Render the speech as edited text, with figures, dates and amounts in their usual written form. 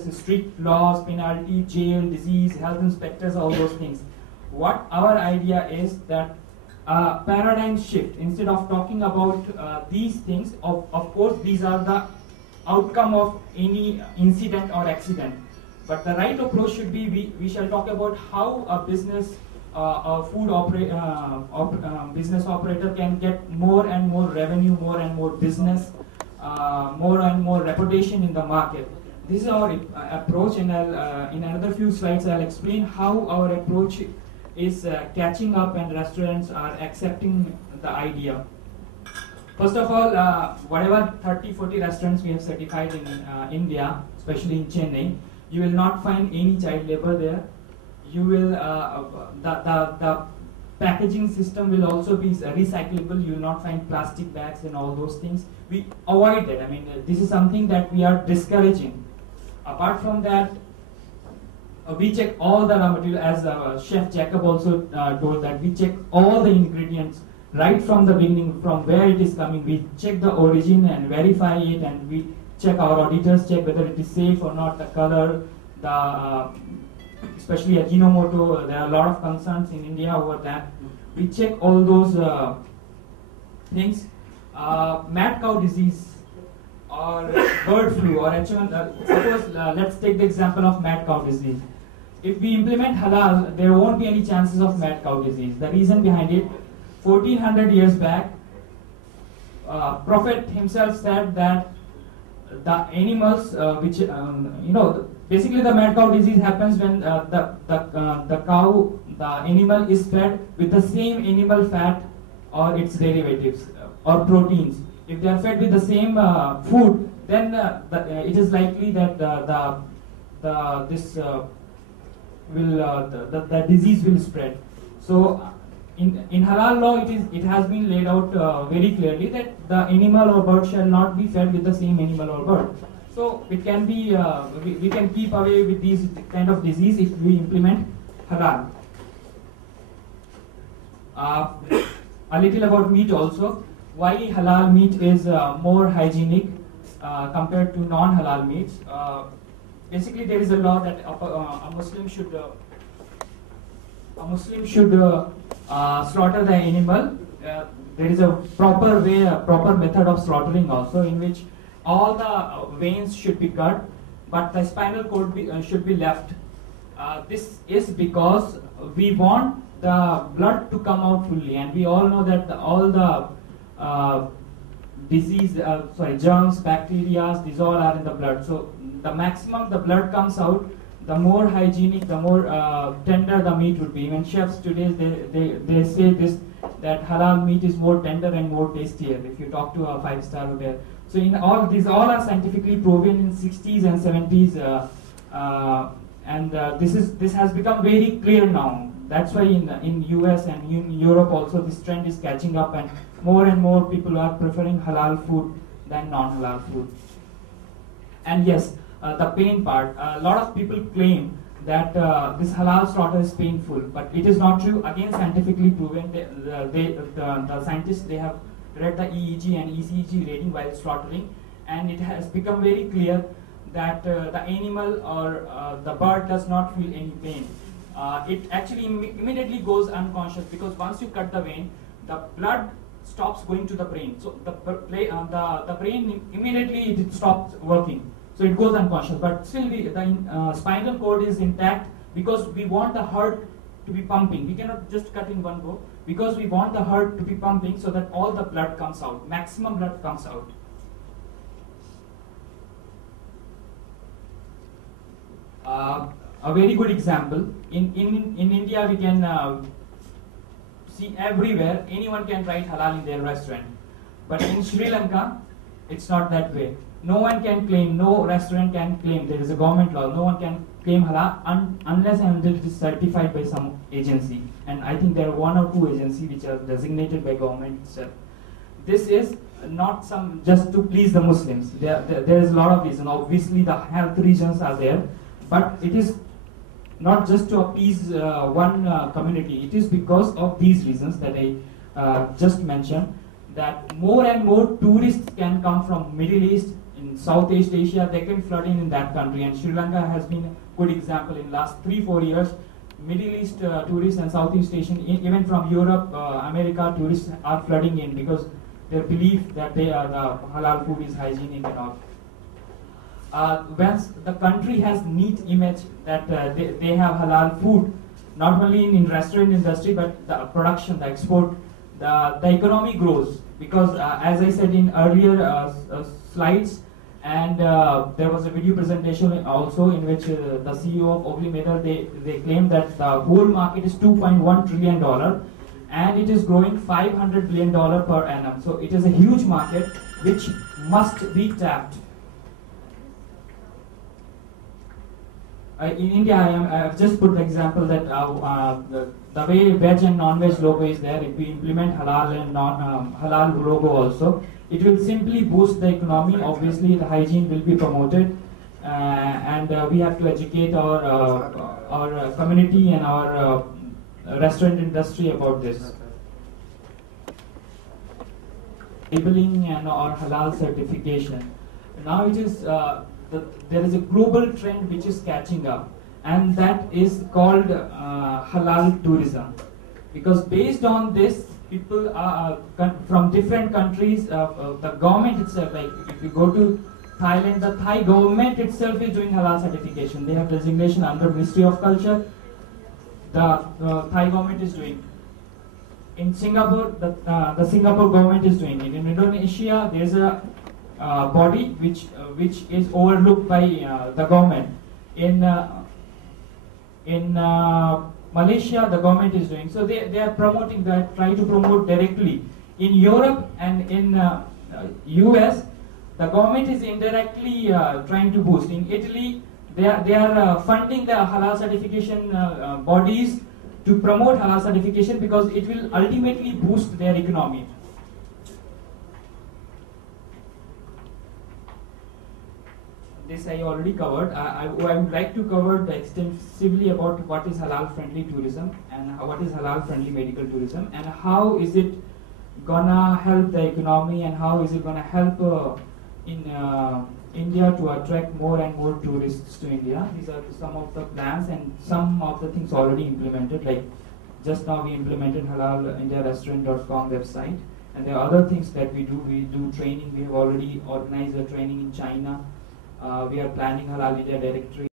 strict laws, penalty, jail, disease, health inspectors, all those things. What our idea is that paradigm shift. Instead of talking about these things, of course, these are the outcome of any incident or accident. But the right approach should be we shall talk about how a business, business operator can get more and more revenue, more and more business, more and more reputation in the market. This is our approach, and in another few slides I'll explain how our approach is catching up and restaurants are accepting the idea. First of all, whatever 30-40 restaurants we have certified in India, especially in Chennai, you will not find any child labor there. You will the packaging system will also be recyclable. You will not find plastic bags and all those things. We avoid that. I mean, this is something that we are discouraging. Apart from that, we check all the raw material, as Chef Jacob also told that we check all the ingredients right from the beginning, from where it is coming. We check the origin and verify it, and we check, our auditors check whether it is safe or not, the color, the especially Ajinomoto. There are a lot of concerns in India over that. We check all those things. Mad cow disease or bird flu or H1, suppose let's take the example of mad cow disease. If we implement halal, there won't be any chances of mad cow disease. The reason behind it, 1400 years back, Prophet himself said that the animals basically the mad cow disease happens when the cow, the animal is fed with the same animal fat or its derivatives or proteins. If they are fed with the same food, then it is likely that the disease will spread. So in halal law, it has been laid out very clearly that the animal or bird shall not be fed with the same animal or bird. So it can be we can keep away with these kind of disease if we implement halal. A little about meat also. Why halal meat is more hygienic compared to non-halal meats. Basically, there is a law that a Muslim should slaughter the animal. There is a proper way, a proper method of slaughtering also, in which all the veins should be cut, but the spinal cord should be left. This is because we want the blood to come out fully, and we all know that all the germs, bacteria, these all are in the blood. So the maximum the blood comes out, the more hygienic, the more tender the meat would be. Even chefs today, they say this, that halal meat is more tender and more tastier if you talk to a 5-star hotel. So in all, these all are scientifically proven in 60s and 70s, this has become very clear now. That's why in US and in Europe also this trend is catching up, and more people are preferring halal food than non-halal food. And yes, the pain part. A lot of people claim that this halal slaughter is painful, but it is not true. Again, scientifically proven. The scientists, they have read the EEG and ECG rating while slaughtering, and it has become very clear that the animal or the bird does not feel any pain. It actually immediately goes unconscious, because once you cut the vein, the blood stops going to the brain. So the brain immediately it stops working. So it goes unconscious. But still, the spinal cord is intact, because we want the heart to be pumping. We cannot just cut in one go, because we want the heart to be pumping so that all the blood comes out, maximum blood comes out. A very good example, in India we can see everywhere, anyone can write halal in their restaurant. But in Sri Lanka, it's not that way. No one can claim, no restaurant can claim, there is a government law, no one can claim halal unless and until it is certified by some agency. And I think there are 1 or 2 agencies which are designated by government itself. This is not just to please the Muslims. There is a lot of reason. Obviously the health reasons are there, but it is not just to appease one community. It is because of these reasons that I just mentioned, that more and more tourists can come from Middle East, in Southeast Asia, they can flood in that country, and Sri Lanka has been a good example in last 3-4 years. Middle East tourists and Southeast Asian, even from Europe, America, tourists are flooding in because they believe that the halal food is hygienic and all. Once the country has neat image that they have halal food, not only in restaurant industry but the production, the export, the economy grows because as I said in earlier slides, and there was a video presentation also in which the CEO of Oblimeter, they claim that the whole market is $2.1 trillion and it is growing $500 billion per annum. So it is a huge market which must be tapped. In India, I have just put the example that the way veg and non-veg logo is there, if we implement halal and halal logo also, it will simply boost the economy. Obviously, the hygiene will be promoted, and we have to educate our community and our restaurant industry about this. Labeling and or halal certification. Now it is there is a global trend which is catching up, and that is called halal tourism. Because based on this, people are from different countries. The government itself, like if you go to Thailand, the Thai government itself is doing halal certification. They have designation under Ministry of Culture. The Thai government is doing. In Singapore, the Singapore government is doing it. In Indonesia, there is a body which is overlooked by the government. In Malaysia, the government is doing. So they are promoting that, trying to promote directly. In Europe and in US, the government is indirectly trying to boost. In Italy, they are funding the halal certification bodies to promote halal certification because it will ultimately boost their economy. This I already covered. I would like to cover extensively about what is halal friendly tourism and what is halal friendly medical tourism and how is it gonna help the economy and how is it gonna help in India to attract more and more tourists to India. These are some of the plans and some of the things already implemented. Like just now we implemented halalindiarestaurant.com website, and there are other things that we do. We do training. We have already organized a training in China. We are planning Halal India Directory.